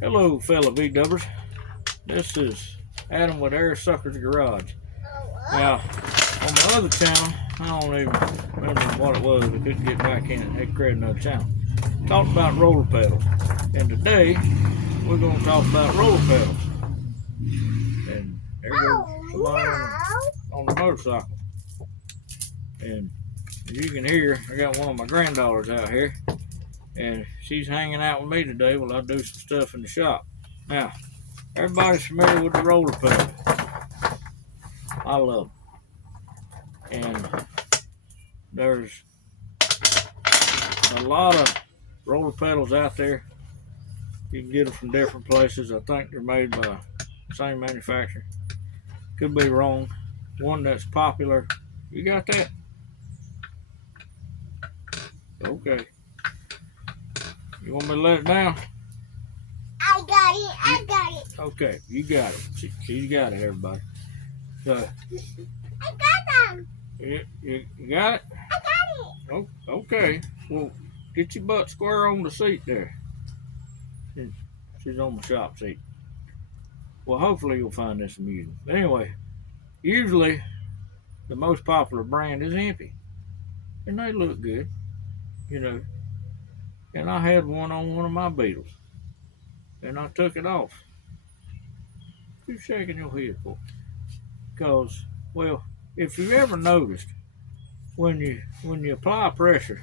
Hello, fellow V-dubbers. This is Adam with Air Suckers Garage. Now, on my other channel, I don't even remember what it was. I couldn't get back in it. Had to create another channel. Talked about roller pedals. And today, we're going to talk about roller pedals. And there goes somebody on the motorcycle. And as you can hear, I got one of my granddaughters out here. And she's hanging out with me today while I do some stuff in the shop. Now, everybody's familiar with the roller pedal. I love them. And there's a lot of roller pedals out there. You can get them from different places. I think they're made by the same manufacturer. Could be wrong. One that's popular. You got that? Okay. You want me to let it down? I got it. Okay, you got it. She's got it, everybody. So, I got them. You got it? I got it. Oh, okay. Well, get your butt square on the seat there. She's on my shop seat. Well, hopefully you'll find this amusing. But anyway, usually the most popular brand is Empy. And they look good, you know. And I had one on one of my Beetles. And I took it off. What you shaking your head for? Because, well, if you ever noticed, when you apply pressure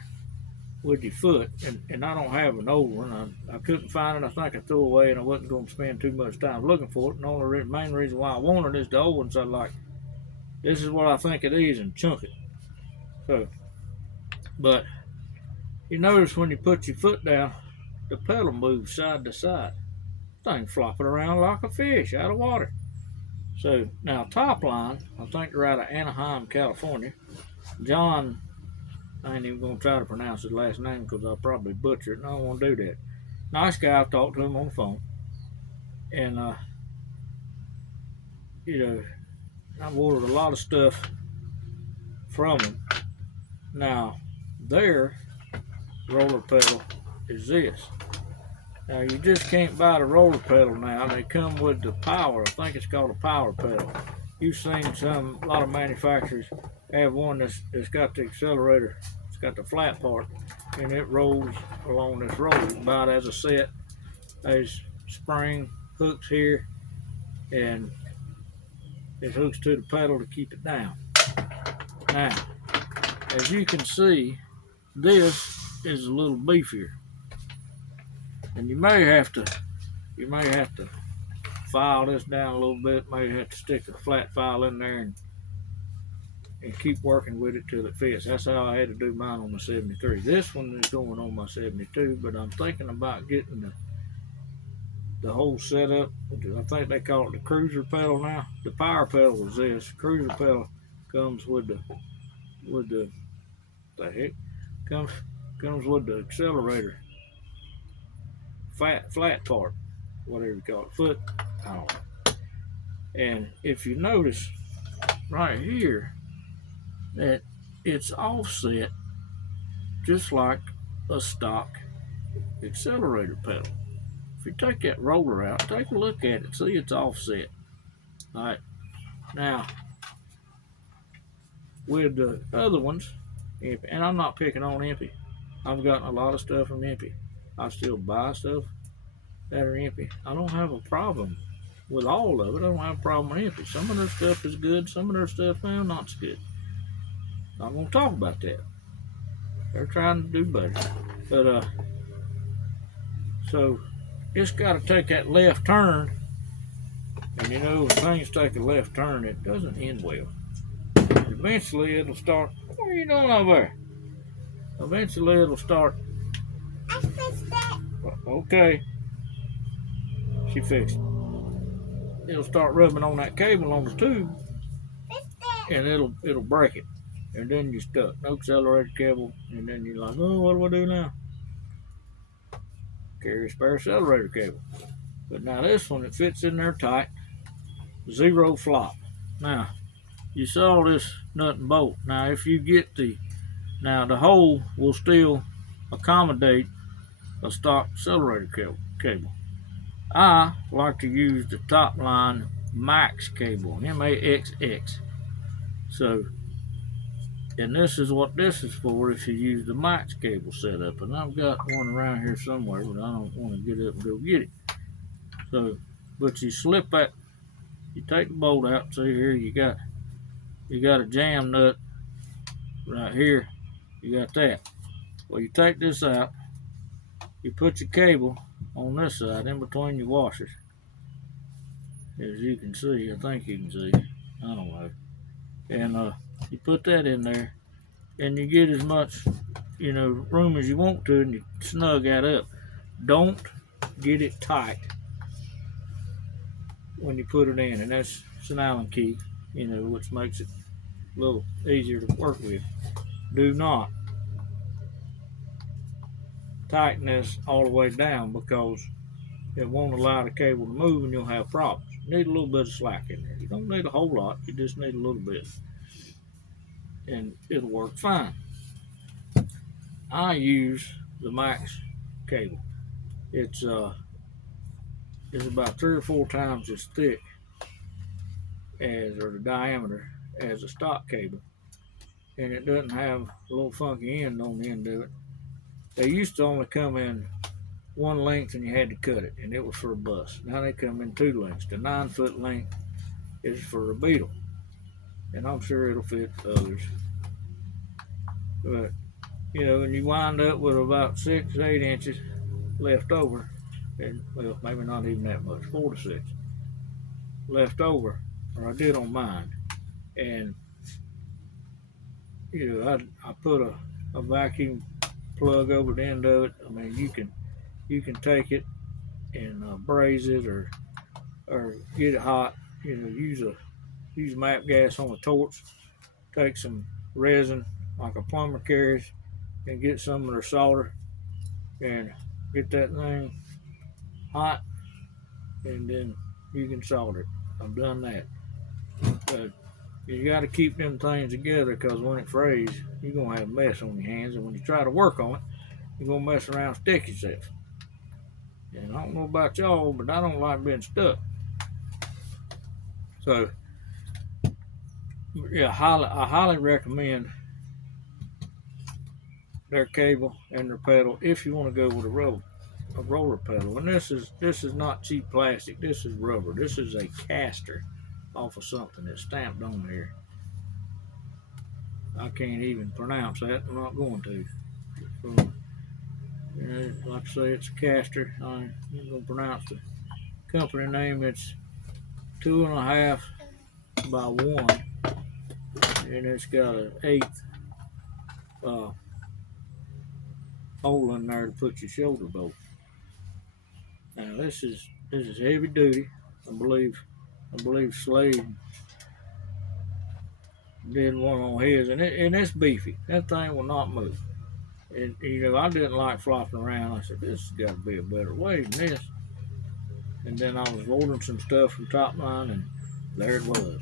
with your foot, and I don't have an old one, I couldn't find it. I think I threw it away, and I wasn't going to spend too much time looking for it. And the only main reason why I wanted it is the old ones. I like, this is what I think it is, and chunk it. So, but you notice when you put your foot down, the pedal moves side to side. Thing flopping around like a fish out of water. So now Topline, I think they're out of Anaheim, California. John, I ain't even gonna try to pronounce his last name because I'll probably butcher it, and I don't want to do that. Nice guy. I've talked to him on the phone, and you know, I've ordered a lot of stuff from him. Now, their roller pedal is this. Now, you just can't buy the roller pedal now. They come with the power. I think it's called a power pedal. You've seen a lot of manufacturers have one that's got the accelerator. It's got the flat part, and it rolls along this road. You can buy it as a set. There's spring hooks here, and it hooks to the pedal to keep it down. Now, as you can see, this is a little beefier. And you may have to file this down a little bit. May have to stick a flat file in there and keep working with it till it fits. That's how I had to do mine on the 73. This one is going on my 72, but I'm thinking about getting the whole setup. I think they call it the cruiser pedal now. The power pedal is this. Cruiser pedal comes with the heck comes with the accelerator. Flat part, whatever you call it, foot, I don't know. And if you notice right here that it's offset just like a stock accelerator pedal. If you take that roller out, take a look at it, see it's offset. All right, now with the other ones, and I'm not picking on Empy. I've gotten a lot of stuff from Empy. I still buy stuff that are Empy. I don't have a problem with all of it. I don't have a problem with Empy. Some of their stuff is good. Some of their stuff, well, not so good. I'm going to talk about that. They're trying to do better. But, so, it's got to take that left turn. And you know, when things take a left turn, it doesn't end well. Eventually, it'll start. What are you doing over there? Eventually, it'll start. I fixed it. Okay. She fixed it. It'll start rubbing on that cable on the tube, and it'll break it, and then you're stuck. No accelerator cable, and then you're like, oh, what do I do now? Carry a spare accelerator cable. But now this one, it fits in there tight, zero flop. Now, you saw this nut and bolt. Now, if you get the hole will still accommodate a stock accelerator cable. I like to use the Topline Max cable, MAXX. So, and this is what this is for if you use the Max cable setup. And I've got one around here somewhere, but I don't want to get up and go get it. So, but you slip that, you take the bolt out. See here, you got a jam nut right here. You got that. Well, you take this out. You put your cable on this side in between your washers. As you can see, I think you can see. I don't know. And you put that in there, and you get as much, room as you want to, and you snug that up. Don't get it tight when you put it in, and that's an Allen key, which makes it a little easier to work with. Do not tighten this all the way down because it won't allow the cable to move and you'll have problems. You need a little bit of slack in there. You don't need a whole lot, you just need a little bit. And it'll work fine. I use the Max cable. It's about 3 or 4 times as thick or the diameter as a stock cable. And it doesn't have a little funky end on the end of it. They used to only come in one length and you had to cut it, and it was for a bus. Now they come in 2 lengths. The 9-foot length is for a Beetle, and I'm sure it'll fit others. But and you wind up with about 6 to 8 inches left over, and well, maybe not even that much, 4 to 6 left over, or I did on mine. And I put a vacuum plug over the end of it. I mean, you can take it and braise it or get it hot. Use MAP gas on a torch. Take some resin like a plumber carries and get some of their solder and get that thing hot, and then you can solder it. I've done that. But you got to keep them things together because when it frays, you're going to have a mess on your hands, and when you try to work on it, you're going to mess around and stick yourself. And I don't know about y'all, but I don't like being stuck. So, yeah, I highly recommend their cable and their pedal if you want to go with a roller pedal. And this is not cheap plastic. This is rubber. This is a caster off of something that's stamped on there. I can't even pronounce that. I'm not going to. So, like I say, it's a caster. I'm going to pronounce the company name. It's 2.5 by 1, and it's got an 1/8 hole in there to put your shoulder bolt. Now this is heavy duty. I believe Slade did one on his, and it's beefy. That thing will not move. And I didn't like flopping around. I said, this has got to be a better way than this. And then I was ordering some stuff from Topline, and there it was.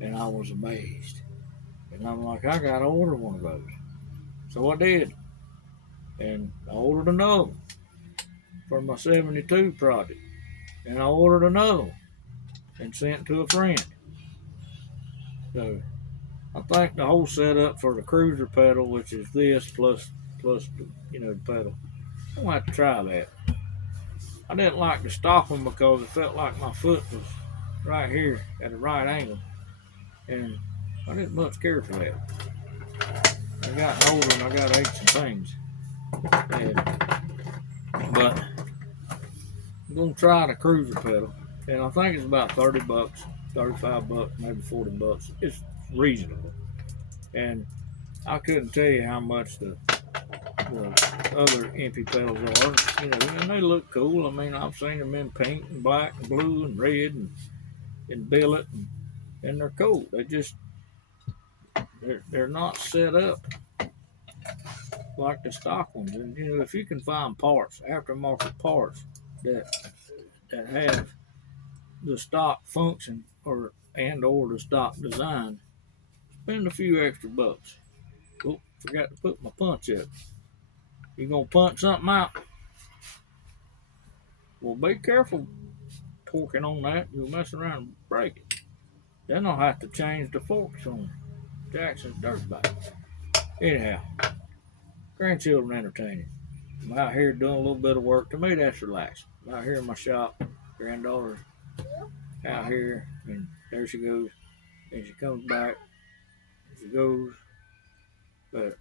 And I was amazed. And I'm like, I got to order one of those. So I did. And I ordered another one for my 72 project. And I ordered another one and sent it to a friend. So I think the whole setup for the cruiser pedal, which is this plus the pedal, I'm gonna have to try that. I didn't like the stock one because it felt like my foot was right here at a right angle, and I didn't much care for that. I got older and I got aches and pains. But I'm gonna try the cruiser pedal, and I think it's about $30, $35, maybe $40. It's reasonable, and I couldn't tell you how much the other MP pedals are, and they look cool. I mean, I've seen them in pink and black and blue and red and billet, and they're cool. They're not set up like the stock ones. And if you can find parts, aftermarket parts that have the stock function or the stock design, spend a few extra bucks. Oh, forgot to put my punch up. You gonna punch something out? Well, be careful torquing on that. You'll mess around and break it. Then I'll have to change the forks on Jackson's dirt bike. Anyhow, grandchildren entertaining. I'm out here doing a little bit of work. To me, that's relaxing. I'm out here in my shop. Granddaughter's out here, and there she goes. And she comes back. And she goes. But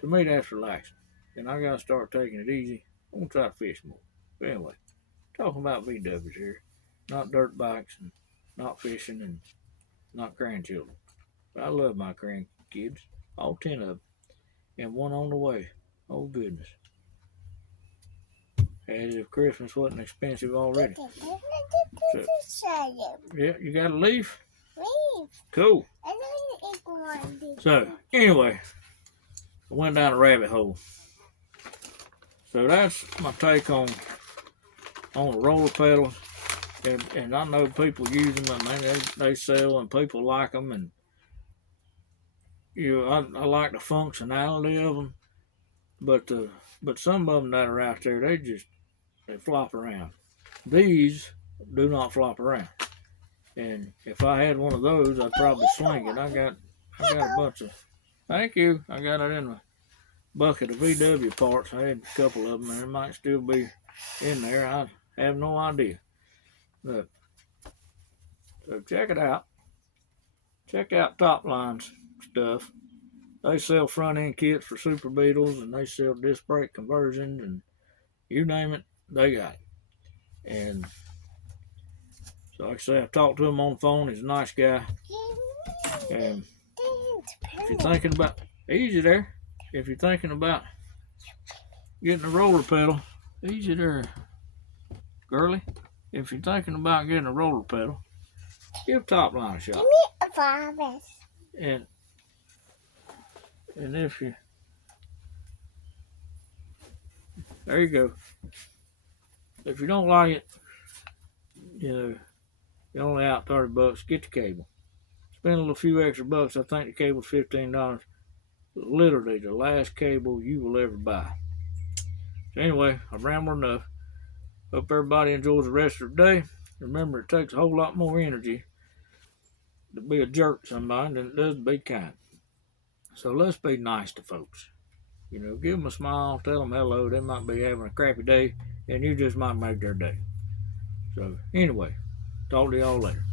to me, that's relaxing. And I gotta start taking it easy. I'm gonna try to fish more. But anyway, talking about VWs here, not dirt bikes, and not fishing, and not grandchildren. But I love my grandkids, all 10 of them, and one on the way. Oh goodness! As if Christmas wasn't expensive already. Yeah, you got a leaf? Leave. Cool. I don't eat one. So anyway, I went down a rabbit hole. So that's my take on the roller pedals, and I know people use them. I mean, they sell and people like them, and I like the functionality of them, but some of them that are out there, they flop around. These do not flop around, and if I had one of those, I'd probably sling it. I got a bunch of. Thank you. I got it in a bucket of VW parts. I had a couple of them, and there might still be in there. I have no idea. But so check it out. Check out Topline's stuff. They sell front end kits for Super Beetles, and they sell disc brake conversions, and you name it, they got it. And so like I say, I talked to him on the phone. He's a nice guy. And if you're thinking about easy there, if you're thinking about getting a roller pedal, easy there, girly. If you're thinking about getting a roller pedal, give Topline a shot. Give me a virus. And if you, there you go. If you don't like it, you're only out $30. Get the cable. Spend a little few extra bucks. I think the cable's $15. Literally the last cable you will ever buy. So anyway, I've rambled enough. Hope everybody enjoys the rest of the day. Remember, it takes a whole lot more energy to be a jerk to somebody than it does to be kind. So let's be nice to folks. Give them a smile, tell them hello. They might be having a crappy day, and you just might make their day. So anyway, talk to y'all later.